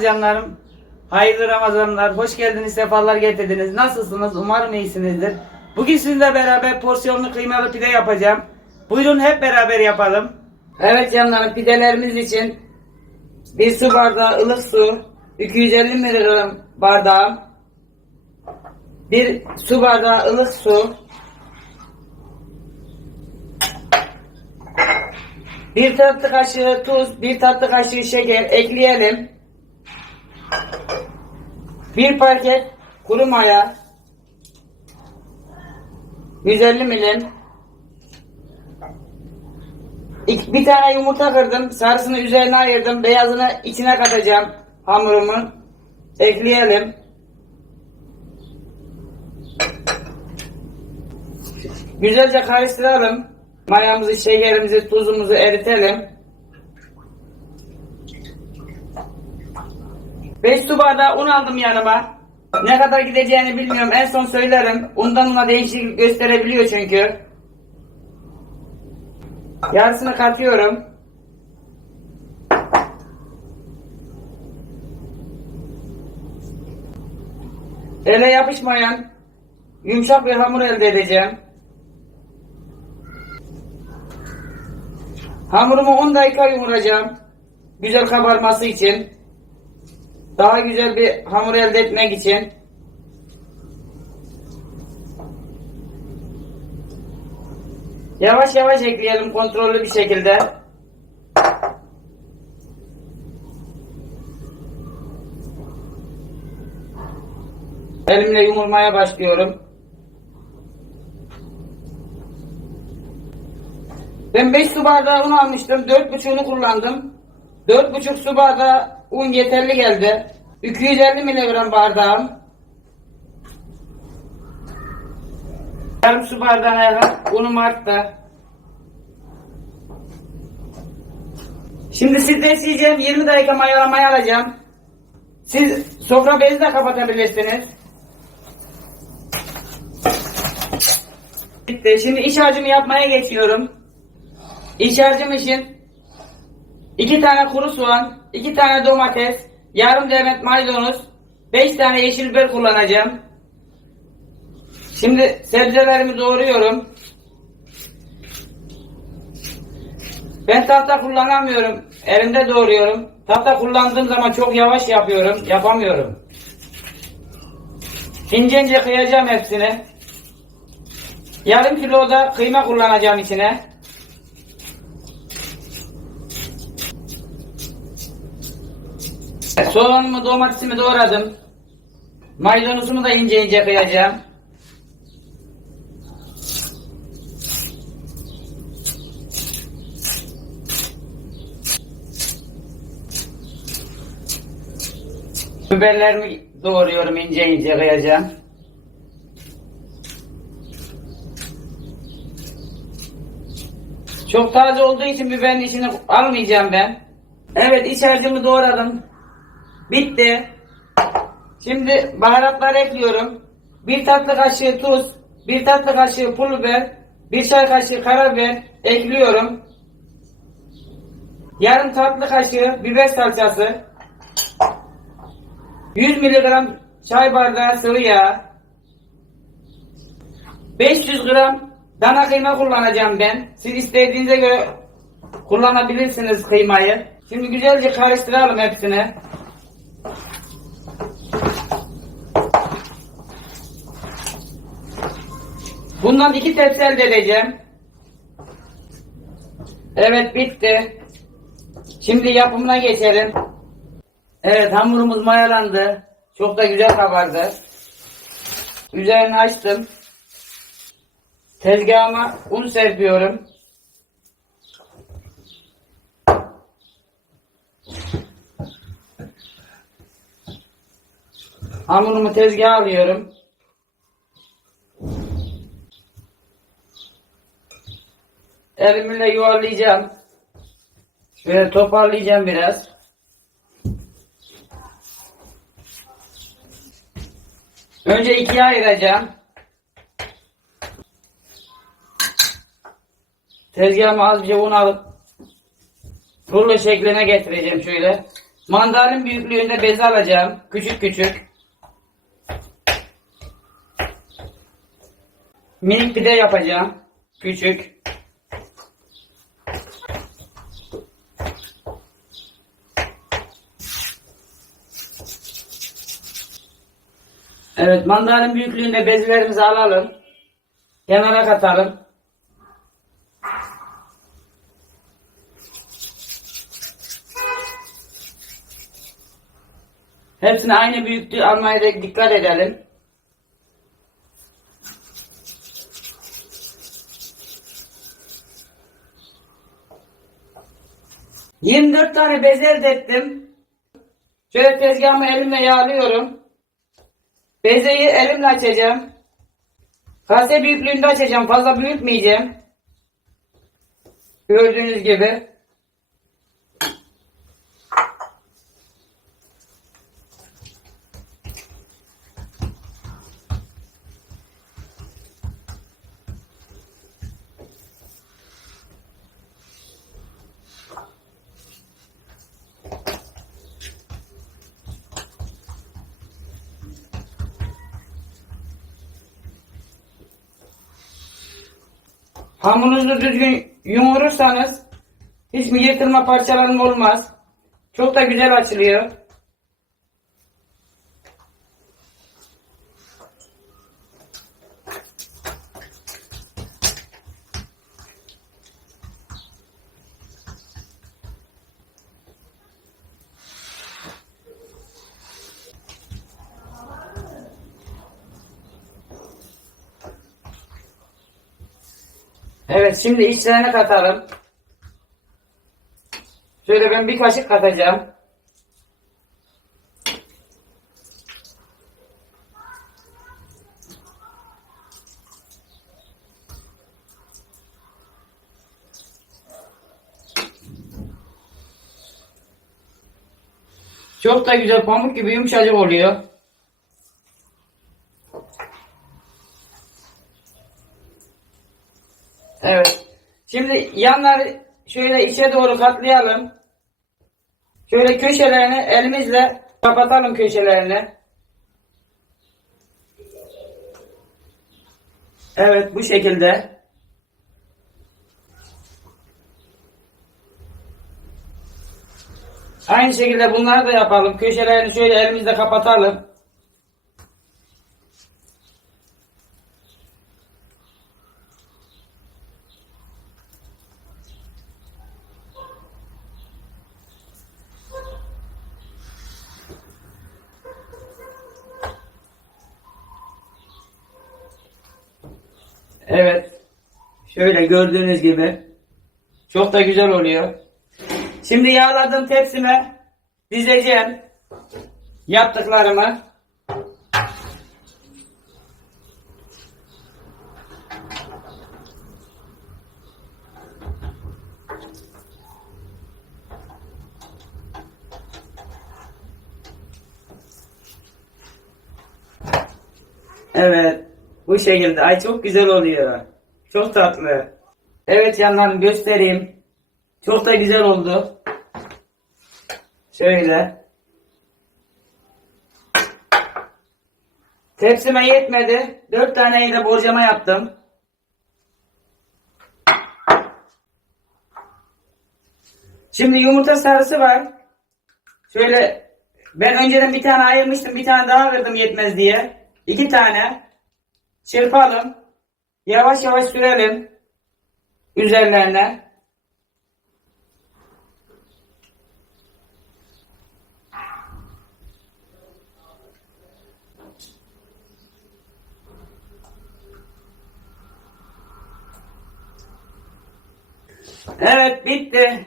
canlarım. Hayırlı Ramazanlar. Hoş geldiniz, sefalar getirdiniz. Nasılsınız? Umarım iyisinizdir. Bugün sizinle beraber porsiyonlu kıymalı pide yapacağım. Buyurun hep beraber yapalım. Evet canlarım pidelerimiz için bir su bardağı ılık su, 250 ml bardağım, bir su bardağı ılık su, bir tatlı kaşığı tuz, bir tatlı kaşığı şeker ekleyelim. Bir paket kuru maya, 150 milim, bir tane yumurta kırdım, sarısını üzerine ayırdım, beyazını içine katacağım hamurumun. Ekleyelim. Güzelce karıştıralım. Mayamızı, şekerimizi, tuzumuzu eritelim. 5 su bardağı un aldım yanıma. Ne kadar gideceğini bilmiyorum. En son söylerim. Undan una değişiklik gösterebiliyor çünkü. Yarısını katıyorum. Ele yapışmayan yumuşak bir hamur elde edeceğim. Hamurumu 10 dakika yoğuracağım. Güzel kabarması için. Daha güzel bir hamur elde etmek için. Yavaş yavaş ekleyelim kontrollü bir şekilde. Elimle yumurmaya başlıyorum. Ben 5 su bardağı un almıştım. 4,5'unu kullandım. 4,5 su bardağı un yeterli geldi. 250 miligram bardağım. Yarım su bardağına yakın unum arttı. Şimdi sizden isteyeceğim 20 dakika mayalamayı alacağım. Siz sofra bezi de kapatabilirsiniz. Bitti. Şimdi iç harcımı yapmaya geçiyorum. İç harcım için 2 tane kuru soğan, 2 tane domates, yarım demet maydanoz, 5 tane yeşil biber kullanacağım. Şimdi sebzelerimi doğruyorum. Ben tahta kullanamıyorum. Elimde doğruyorum. Tahta kullandığım zaman çok yavaş yapıyorum. Yapamıyorum. İnce ince kıyacağım hepsini. Yarım kilo da kıyma kullanacağım içine. Soğanımı, domatesimi doğradım. Maydanozumu da ince ince kıyacağım. Biberlerimi doğruyorum ince ince kıyacağım. Çok taze olduğu için biberin içine almayacağım ben. Evet iç harcımı doğradım. Bitti. Şimdi baharatlar ekliyorum. Bir tatlı kaşığı tuz, bir tatlı kaşığı pul biber, bir çay kaşığı karabiber ekliyorum. Yarım tatlı kaşığı biber salçası, 100 miligram çay bardağı sıvı yağ, 500 gram dana kıyma kullanacağım ben. Siz istediğinize göre kullanabilirsiniz kıymayı. Şimdi güzelce karıştıralım hepsini. Bundan iki tepsi elde edeceğim. Evet bitti. Şimdi yapımına geçelim. Evet hamurumuz mayalandı. Çok da güzel kabardı. Üzerini açtım. Tezgahıma un serpiyorum. Hamurumu tezgaha alıyorum. Elimle yuvarlayacağım. Şöyle toparlayacağım biraz. Önce ikiye ayıracağım. Tezgahıma az bir un alıp rulo şekline getireceğim şöyle. Mandalin büyüklüğünde bez alacağım. Küçük küçük. Minik pide yapacağım. Küçük. Evet mandalin büyüklüğünde bezlerimizi alalım. Kenara katalım. Hepsini aynı büyüklüğü almaya da dikkat edelim. Yirmi dört tane bez elde. Şöyle tezgahımı elimle yağlıyorum. Bezeyi elimle açacağım. Kase büyüklüğünde açacağım. Fazla büyütmeyeceğim. Gördüğünüz gibi. Hamurunuzu düzgün yoğurursanız hiçbir yırtılma parçalanma olmaz. Çok da güzel açılıyor. Evet şimdi içlerine katalım. Şöyle ben bir kaşık katacağım. Çok da güzel pamuk gibi yumuşacık oluyor. Evet. Şimdi yanları şöyle içe doğru katlayalım. Şöyle köşelerini elimizle kapatalım köşelerini. Evet bu şekilde. Aynı şekilde bunları da yapalım. Köşelerini şöyle elimizle kapatalım. Evet. Şöyle gördüğünüz gibi. Çok da güzel oluyor. Şimdi yağladığım tepsime dizeceğim yaptıklarımı. Evet. Bu şekilde. Ay çok güzel oluyor. Çok tatlı. Evet yanlarını göstereyim. Çok da güzel oldu. Şöyle. Tepsime yetmedi. Dört taneyi de borcama yaptım. Şimdi yumurta sarısı var. Şöyle ben önceden bir tane ayırmıştım. Bir tane daha verdim yetmez diye. İki tane. Çırpalım. Yavaş yavaş sürelim. Üzerlerine. Evet bitti.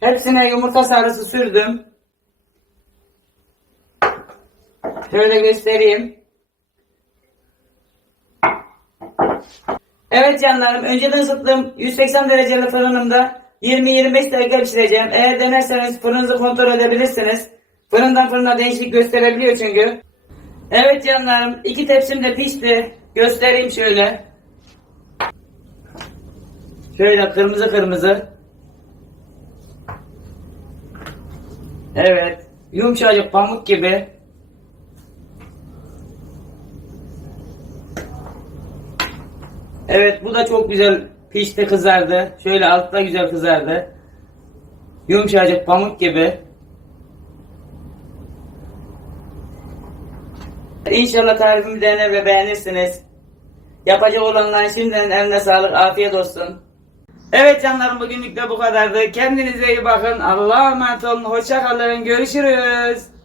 Hepsine yumurta sarısı sürdüm. Şöyle göstereyim. Evet canlarım, önceden ısıttığım 180 dereceli fırınımda 20-25 dakika pişireceğim. Eğer denerseniz fırınınızı kontrol edebilirsiniz. Fırından fırına değişiklik gösterebiliyor çünkü. Evet canlarım, iki tepsim de pişti. Göstereyim şöyle. Şöyle kırmızı kırmızı. Evet. Yumuşacık pamuk gibi. Evet bu da çok güzel pişti kızardı. Şöyle altta güzel kızardı. Yumuşacık pamuk gibi. İnşallah tarifimi dener ve beğenirsiniz. Yapacak olanların şimdiden eline sağlık, afiyet olsun. Evet canlarım bugünlük de bu kadardı. Kendinize iyi bakın. Allah'a emanet olun. Hoşça kalın. Görüşürüz.